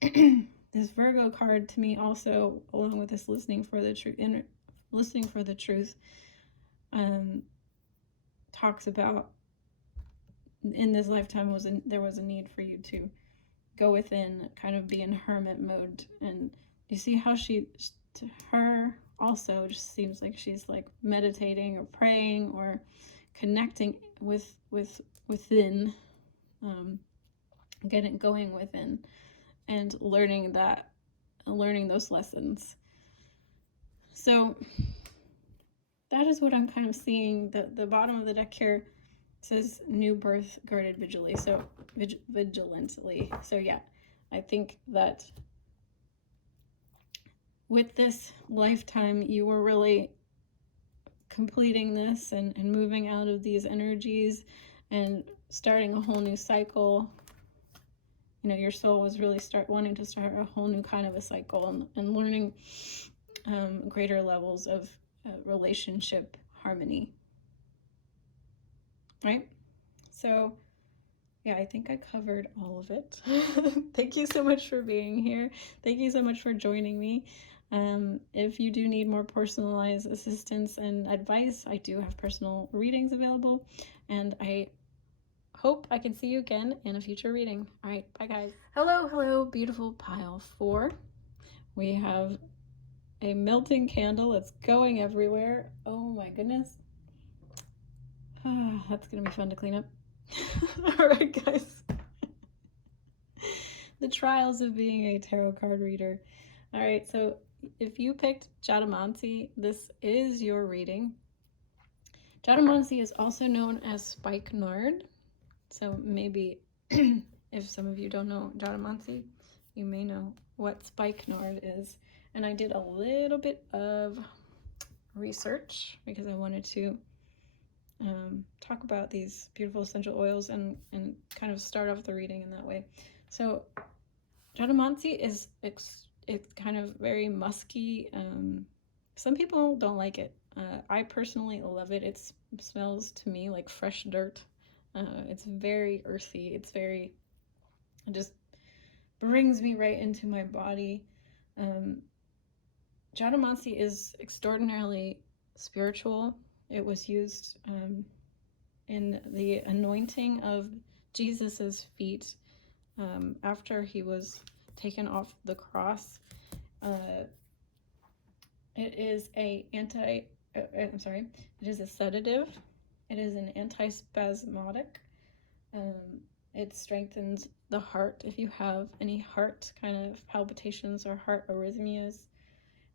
this Virgo card to me also, along with this listening for the truth, talks about in this lifetime there was a need for you to go within, kind of be in hermit mode. And you see how to her also just seems like she's like meditating or praying or connecting within, going within and learning those lessons. So that is what I'm kind of seeing. The bottom of the deck here says new birth guarded vigilantly. So yeah, I think that with this lifetime, you were really completing this and moving out of these energies and starting a whole new cycle. Your soul was really wanting to start a whole new kind of a cycle and learning greater levels of relationship harmony. Right? So yeah, I think I covered all of it. Thank you so much for being here. Thank you so much for joining me. If you do need more personalized assistance and advice, I do have personal readings available, and I hope I can see you again in a future reading. All right, bye guys. Hello, beautiful pile 4. We have a melting candle. It's going everywhere. Oh my goodness. That's gonna be fun to clean up. All right, guys. the trials of being a tarot card reader. All right, so if you picked Jatamansi, this is your reading. Jatamansi is also known as spikenard. So maybe if some of you don't know Jatamansi, you may know what spikenard is. And I did a little bit of research because I wanted to talk about these beautiful essential oils and kind of start off the reading in that way. So Jatamansi is it's kind of very musky. Some people don't like it. I personally love it. It smells to me like fresh dirt. It's very earthy. It just brings me right into my body. Jatamansi is extraordinarily spiritual. It was used in the anointing of Jesus's feet after he was taken off the cross. It is a sedative. It is an antispasmodic. It strengthens the heart if you have any heart kind of palpitations or heart arrhythmias.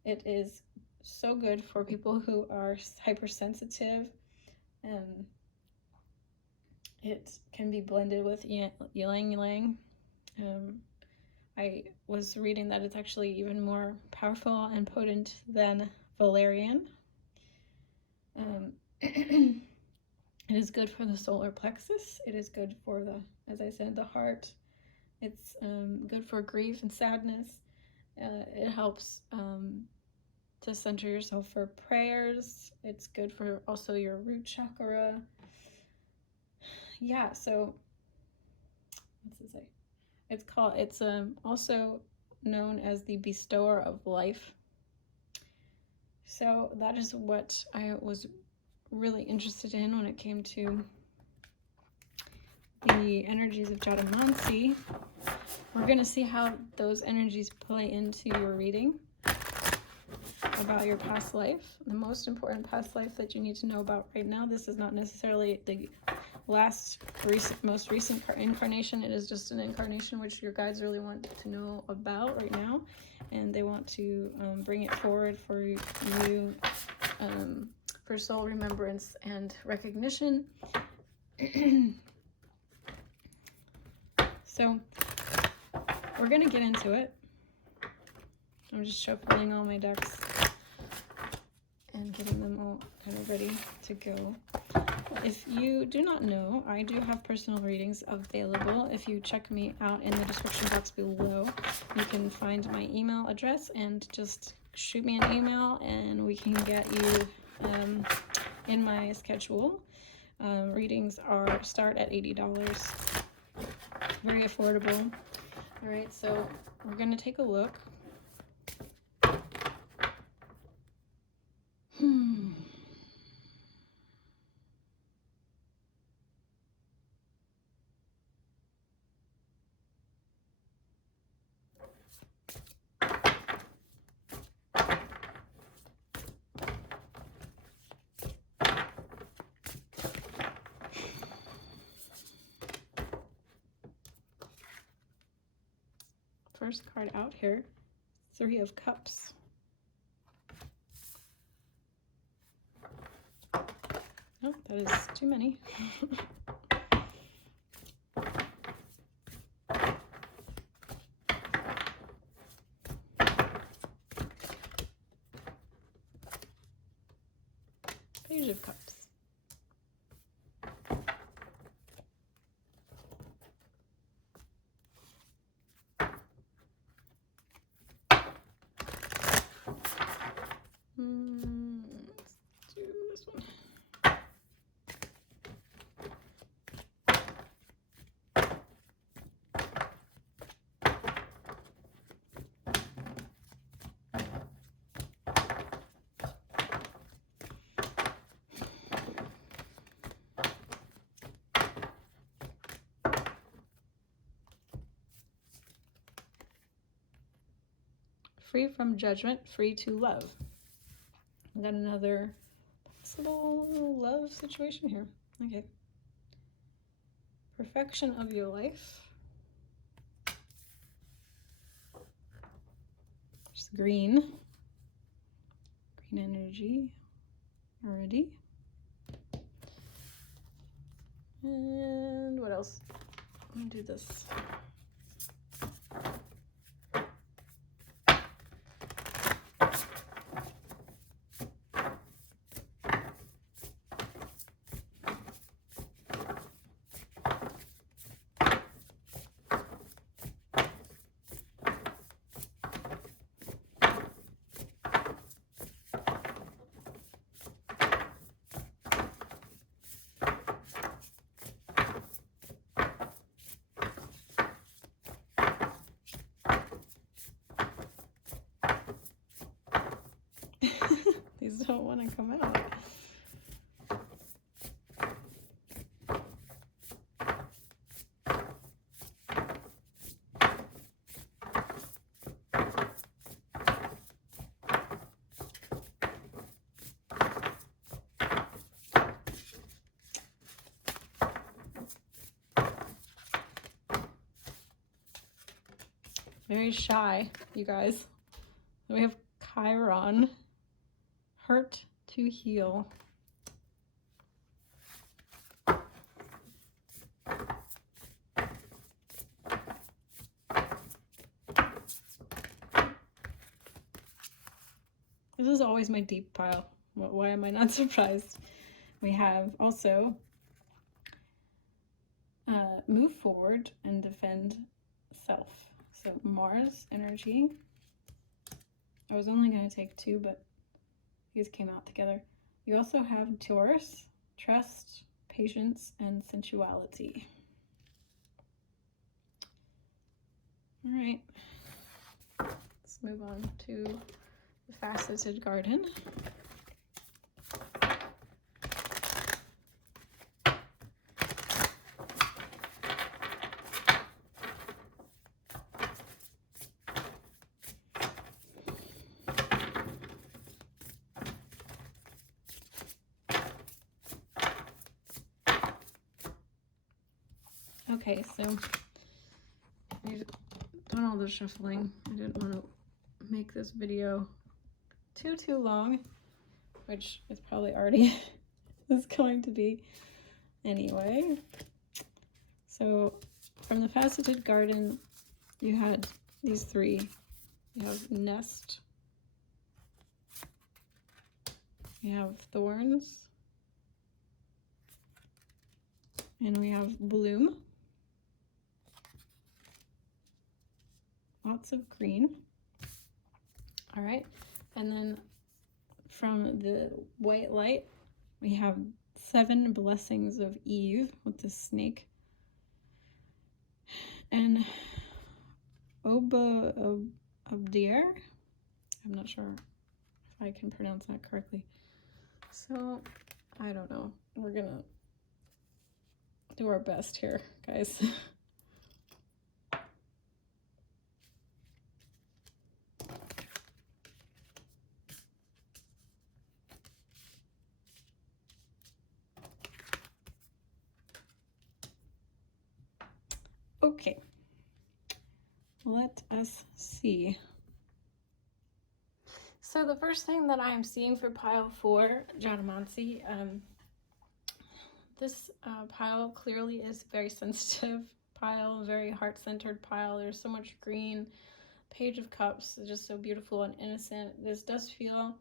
It is so good for people who are hypersensitive. It can be blended with ylang ylang. I was reading that it's actually even more powerful and potent than valerian. It is good for the solar plexus. It is good for as I said, the heart. It's good for grief and sadness. It helps to center yourself for prayers. It's good for also your root chakra. Yeah, so what's it say? It's also known as the bestower of life. So that is what I was really interested in when it came to the energies of Jatamansi. We're going to see how those energies play into your reading about your past life, the most important past life that you need to know about right now. This is not necessarily the most recent incarnation. It is just an incarnation which your guides really want to know about right now, and they want to bring it forward for you for soul remembrance and recognition. So we're gonna get into it. I'm just shuffling all my decks and getting them all kind of ready to go. If you do not know, I do have personal readings available. If you check me out in the description box below, you can find my email address and just shoot me an email and we can get you in my schedule. Readings start at $80. Very affordable. All right, so we're going to take a look. First card out here, 3 of Cups. Oh, that is too many. Page of Cups. Let's do this one. Free from judgment, free to love. We got another possible love situation here. Okay. Perfection of your life. It's green energy already. And what else? I'm gonna do this. These don't want to come out. Very shy, you guys. We have Chiron, hurt to heal. This is always my deep pile. Why am I not surprised? We have also move forward and defend self. So Mars energy. I was only going to take 2, but these came out together. You also have Taurus, trust, patience, and sensuality. All right, let's move on to the Faceted Garden. Okay, so I've done all the shuffling. I didn't want to make this video too long, which is probably already is going to be anyway. So from the Faceted Garden, you had these 3. You have Nest, you have Thorns, and we have Bloom. Lots of green. All right, and then from the white light, we have 7 blessings of Eve with the snake, and ORRRRR. I'm not sure if I can pronounce that correctly. So I don't know. We're gonna do our best here, guys. Okay, let us see. So the first thing that I'm seeing for pile 4, Jatamansi, this pile clearly is very sensitive pile, very heart-centered pile. There's so much green. Page of Cups is just so beautiful and innocent. This does feel,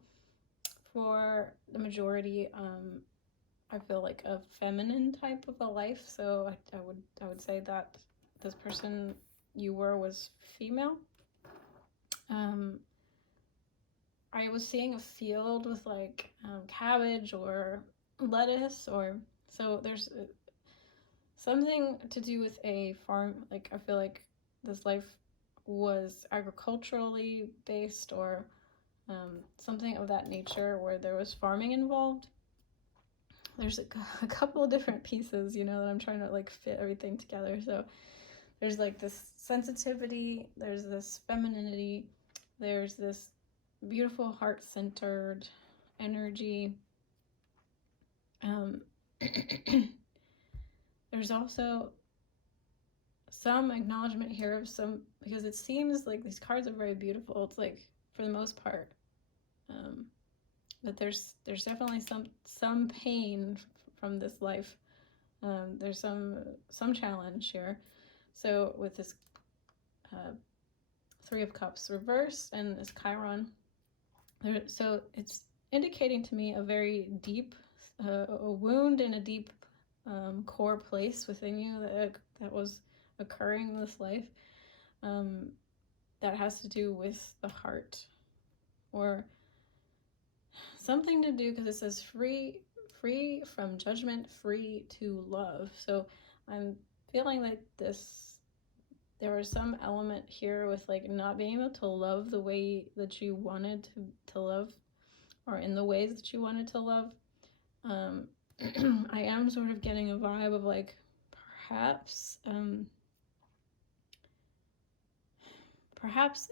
for the majority, I feel like a feminine type of a life. So I would say that this person you were was female. I was seeing a field with like cabbage or lettuce, or so there's something to do with a farm. Like I feel like this life was agriculturally based, or something of that nature where there was farming involved. There's a couple of different pieces, you know, that I'm trying to like fit everything together. So there's like this sensitivity, there's this femininity, there's this beautiful heart-centered energy. There's also some acknowledgement here of some, because it seems like these cards are very beautiful. It's like for the most part. But there's definitely some pain from this life. There's some challenge here. So with this Three of Cups reversed and this Chiron, so it's indicating to me a very deep, a wound in a deep core place within you that was occurring in this life, that has to do with the heart, or something to do, because it says free from judgment, free to love. So I'm feeling like there was some element here with like not being able to love the way that you wanted to love, or in the ways that you wanted to love. I am sort of getting a vibe of like perhaps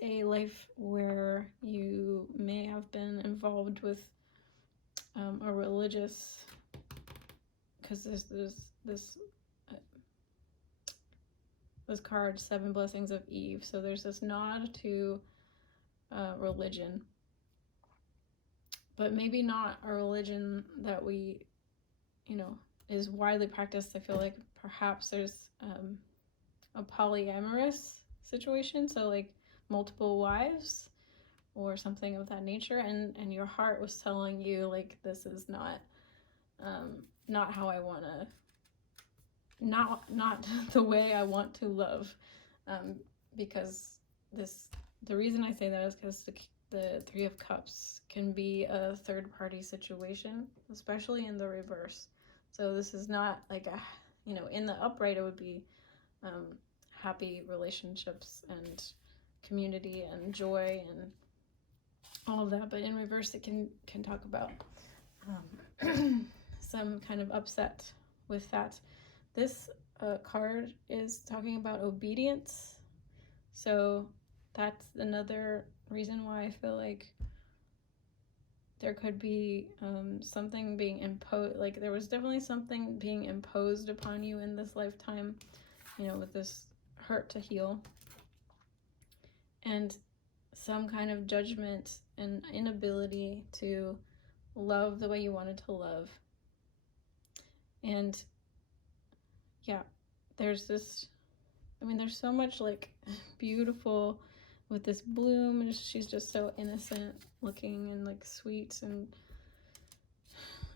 a life where you may have been involved with a religious, because there's this card, 7 Blessings of Eve. So there's this nod to religion, but maybe not a religion that we, is widely practiced. I feel like perhaps there's a polyamorous situation, so like multiple wives or something of that nature, and your heart was telling you like, this is not how I want to, not the way I want to love, because the reason I say that is because the Three of Cups can be a third party situation, especially in the reverse. So this is not like in the upright it would be happy relationships and community and joy and all of that, but in reverse it can talk about some kind of upset with that. This card is talking about obedience, so that's another reason why I feel like there could be something being imposed, like there was definitely something being imposed upon you in this lifetime, with this hurt to heal, and some kind of judgment and inability to love the way you wanted to love. And yeah, there's so much like beautiful with this bloom, and she's just so innocent looking and like sweet, and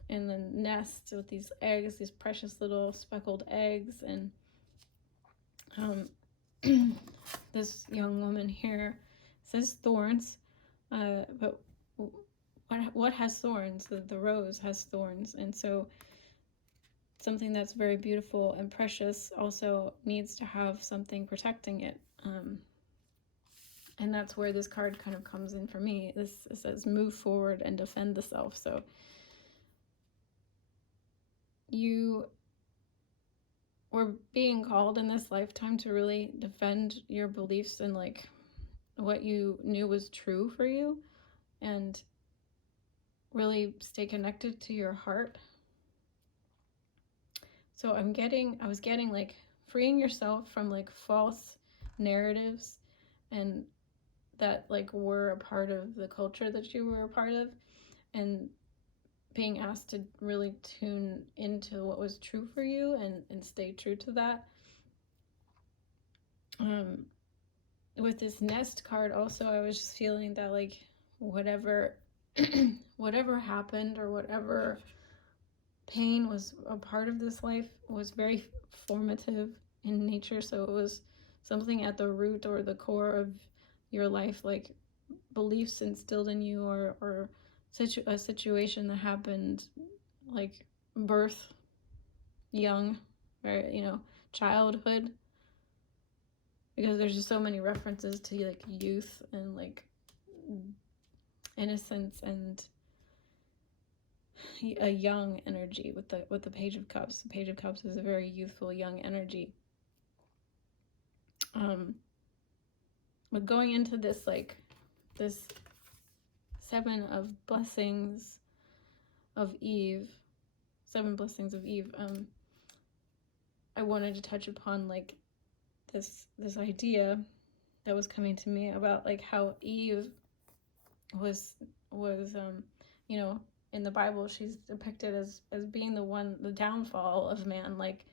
the nest with these eggs, these precious little speckled eggs, and this young woman here says thorns, but what has thorns? The rose has thorns, and so something that's very beautiful and precious also needs to have something protecting it. And that's where this card kind of comes in for me. It says move forward and defend the self. So you were being called in this lifetime to really defend your beliefs and like what you knew was true for you, and really stay connected to your heart. So I was getting like freeing yourself from like false narratives and that like were a part of the culture that you were a part of, and being asked to really tune into what was true for you and stay true to that. With this nest card also, I was just feeling that like whatever happened, or whatever pain was a part of this life, was very formative in nature. So it was something at the root or the core of your life, like beliefs instilled in you, or a situation that happened, like birth, young, or childhood, because there's just so many references to like youth and like innocence and a young energy with the Page of Cups. The Page of Cups is a very youthful, young energy. But going into this this 7 of blessings of Eve, 7 blessings of Eve, I wanted to touch upon like this idea that was coming to me about like how Eve was you know, in the Bible she's depicted as being the downfall of man, like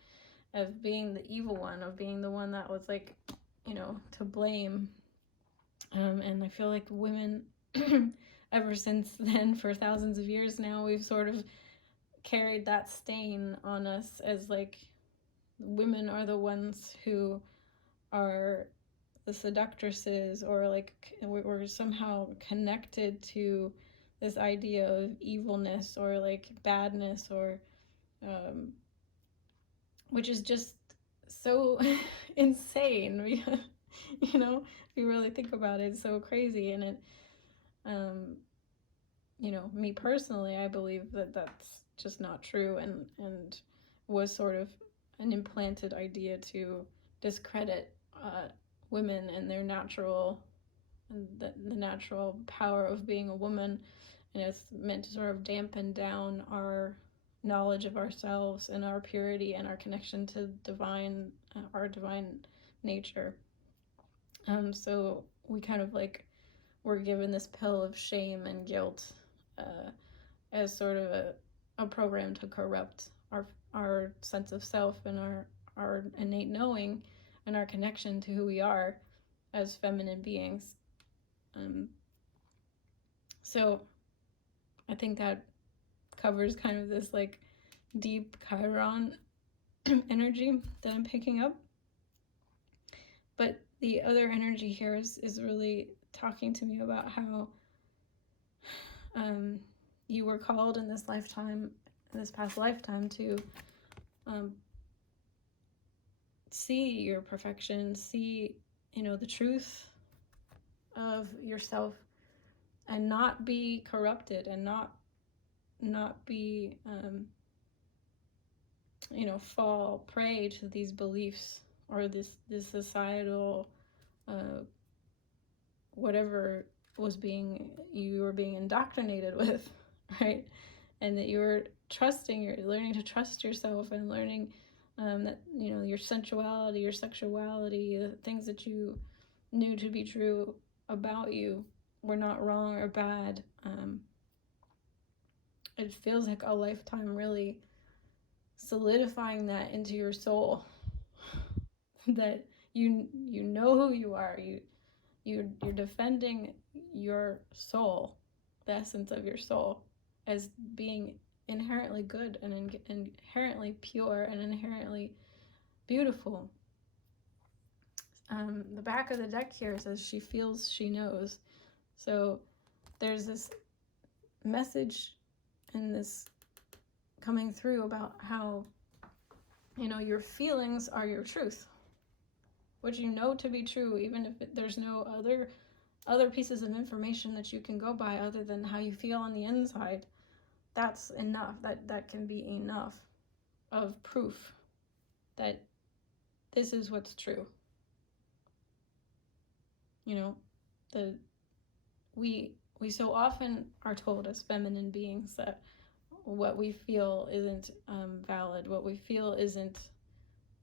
of being the evil one, of being the one that was like, you know, to blame. And I feel like women ever since then, for thousands of years now, we've sort of carried that stain on us as like women are the ones who are the seductresses, or like we're somehow connected to this idea of evilness or like badness, or which is just so insane. You know, if you really think about it, it's so crazy. And it you know, me personally, I believe that that's just not true, and was sort of an implanted idea to discredit women and their natural, and the natural power of being a woman. And it's meant to sort of dampen down our knowledge of ourselves and our purity and our connection to divine, our divine nature. So we kind of like were given this pill of shame and guilt as sort of a program to corrupt our sense of self and our innate knowing and our connection to who we are as feminine beings. So I think that covers kind of this like deep Chiron energy that I'm picking up. But the other energy here is really talking to me about how you were called in this lifetime, in this past lifetime, to see your perfection, see, you know, the truth of yourself, and not be corrupted, and not be you know, fall prey to these beliefs or this societal whatever you were being indoctrinated with, right? And that you were you're learning to trust yourself, and learning that, you know, your sensuality, your sexuality, the things that you knew to be true about you were not wrong or bad. It feels like a lifetime really solidifying that into your soul, that you know who you are, you're defending your soul, the essence of your soul, as being inherently good and inherently pure and inherently beautiful. The back of the deck here says she feels, she knows. So there's this message in this coming through about how, you know, your feelings are your truth. What you know to be true, even if there's no other pieces of information that you can go by other than how you feel on the inside, that's enough. That can be enough of proof that this is what's true. You know, we so often are told as feminine beings that what we feel isn't valid, what we feel isn't,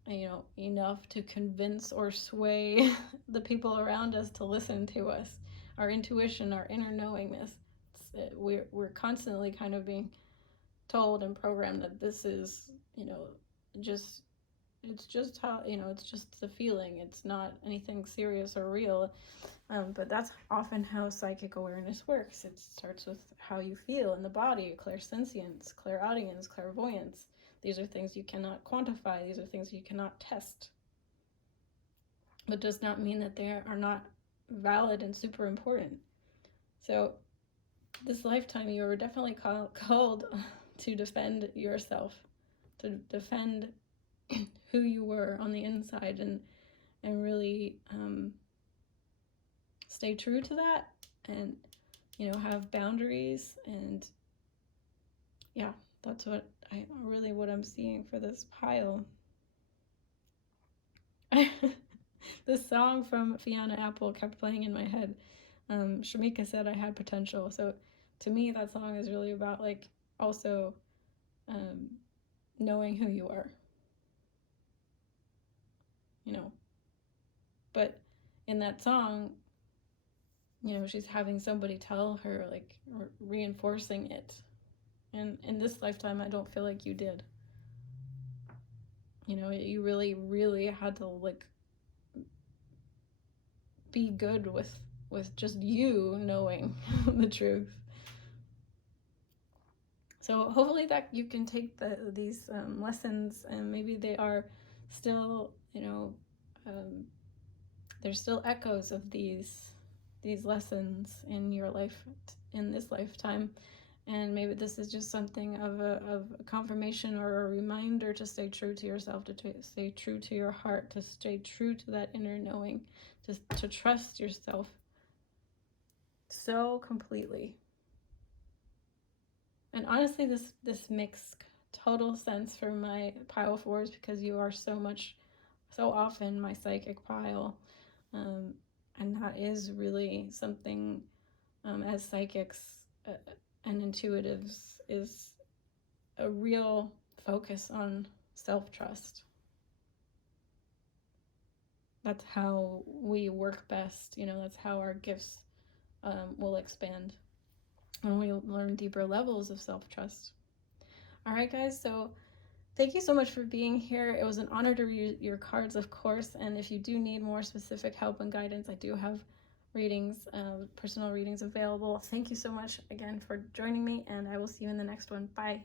you know, enough to convince or sway the people around us to listen to us. Our intuition, our inner knowingness, we're constantly kind of being told and programmed that this is, you know, it's just how, you know, it's just the feeling, it's not anything serious or real. But that's often how psychic awareness works. It starts with how you feel in the body, clairsentience, clairaudience, clairvoyance. These are things you cannot quantify. These are things you cannot test. But does not mean that they are not valid and super important. So this lifetime, you were definitely called to defend yourself, to defend who you were on the inside, and really stay true to that, and, you know, have boundaries. And yeah, that's what I'm seeing for this pile. This song from Fiona Apple kept playing in my head. Shamika said I had potential. So to me, that song is really about like also knowing who you are, you know. But in that song, you know, she's having somebody tell her, like, reinforcing it. And in this lifetime, I don't feel like you did. You know, you really, really had to, like, be good with just you knowing the truth. So hopefully that you can take these lessons, and maybe they are still, you know, there's still echoes of these lessons in your life, in this lifetime, and maybe this is just something of a confirmation or a reminder to stay true to yourself, to stay true to your heart, to stay true to that inner knowing, to trust yourself so completely. And honestly, this makes total sense for my pile 4s, because you are so often my psychic pile. And that is really something, as psychics and intuitives, is a real focus on self-trust. That's how we work best, you know, that's how our gifts will expand when we learn deeper levels of self-trust. All right, guys, so thank you so much for being here. It was an honor to read your cards, of course, and if you do need more specific help and guidance, I do have readings, personal readings available. Thank you so much again for joining me, and I will see you in the next one. Bye.